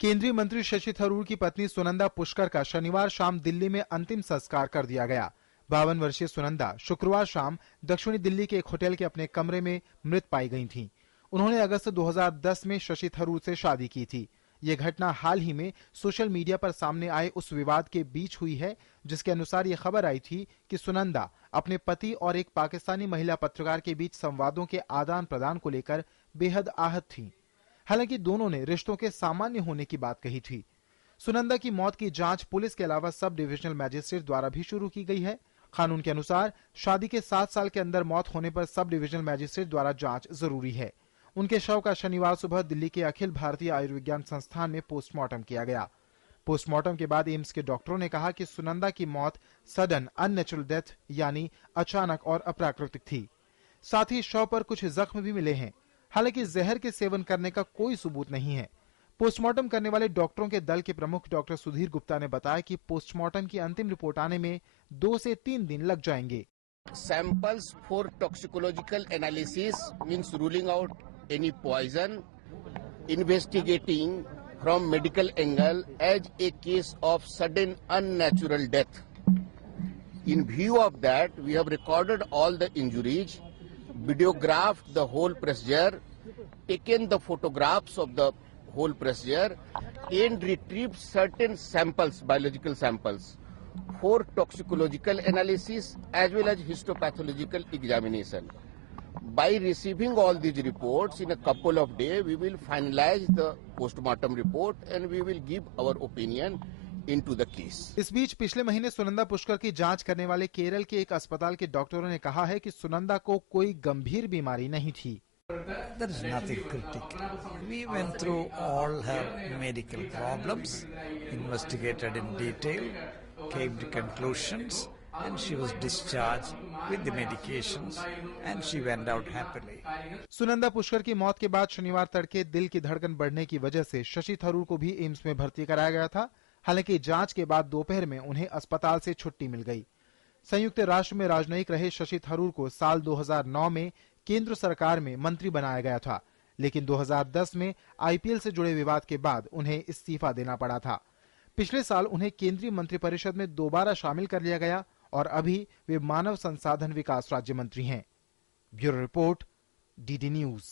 केंद्रीय मंत्री शशि थरूर की पत्नी सुनंदा पुष्कर का शनिवार शाम दिल्ली में अंतिम संस्कार कर दिया गया। 52 वर्षीय सुनंदा शुक्रवार शाम दक्षिणी दिल्ली के एक होटल के अपने कमरे में मृत पाई गई थीं। उन्होंने अगस्त 2010 में शशि थरूर से शादी की थी। यह घटना हाल ही में सोशल मीडिया पर सामने आए उस विवाद के बीच हुई है जिसके अनुसार यह खबर आई थी कि सुनंदा अपने पति और एक पाकिस्तानी महिला पत्रकार के बीच संवादों के आदान प्रदान को लेकर बेहद आहत थीं। हालांकि दोनों ने रिश्तों के सामान्य होने की बात कही थी। सुनंदा की मौत की जांच पुलिस के अलावा सब डिविजनल मैजिस्ट्रेट द्वारा भी शुरू की गई है। कानून के अनुसार शादी के 7 साल के अंदर मौत होने पर सब डिविजनल मैजिस्ट्रेट द्वारा जांच जरूरी है। उनके शव का शनिवार सुबह दिल्ली के अखिल भारतीय आयुर्विज्ञान संस्थान में पोस्टमार्टम किया गया। पोस्टमार्टम के बाद एम्स के डॉक्टरों ने कहा कि सुनंदा की मौत सडन अननेचुरल डेथ यानी अचानक और अप्राकृतिक थी। साथ ही शव पर कुछ जख्म भी मिले हैं। हालांकि जहर के सेवन करने का कोई सबूत नहीं है। पोस्टमार्टम करने वाले डॉक्टरों के दल के प्रमुख डॉक्टर सुधीर गुप्ता ने बताया कि पोस्टमार्टम की अंतिम रिपोर्ट आने में 2 से 3 दिन लग जाएंगे। Samples for toxicological analysis means ruling out any poison, investigating from medical angle as a case of sudden unnatural death. In view of that, we have recorded all the injuries, videographed the whole procedure, taken the photographs of the whole procedure, and retrieved certain samples, biological samples, for toxicological analysis as well as histopathological examination. By receiving all these reports in a couple of days, we will finalize the postmortem report and we will give our opinion into the case. इस बीच पिछले महीने सुनंदा पुष्कर की जांच करने वाले केरल के एक अस्पताल के डॉक्टरों ने कहा है कि सुनंदा को कोई गंभीर बीमारी नहीं थी। There is nothing critical. We went through all her medical problems, investigated in detail, came to conclusions, and she was discharged with the medications, and she went out happily. Sunanda Pushkar की मौत के बाद शनिवार तड़के दिल की धड़कन बढ़ने की वजह से शशि थरूर को भी एम्स में भर्ती कराया गया था। हालांकि जांच के बाद दोपहर में उन्हें अस्पताल से छुट्टी मिल गई। संयुक्त राष्ट्र में राजनयिक रहे शशि थरूर को साल 2009 में केंद्र सरकार में मंत्री बनाया गया था, लेकिन 2010 में आईपीएल से जुड़े विवाद के बाद उन्हें इस्तीफा देना पड़ा था। पिछले साल उन्हें केंद्रीय मंत्रिपरिषद में दोबारा शामिल कर लिया गया और अभी वे मानव संसाधन विकास राज्य मंत्री हैं। Bureau report, DD news.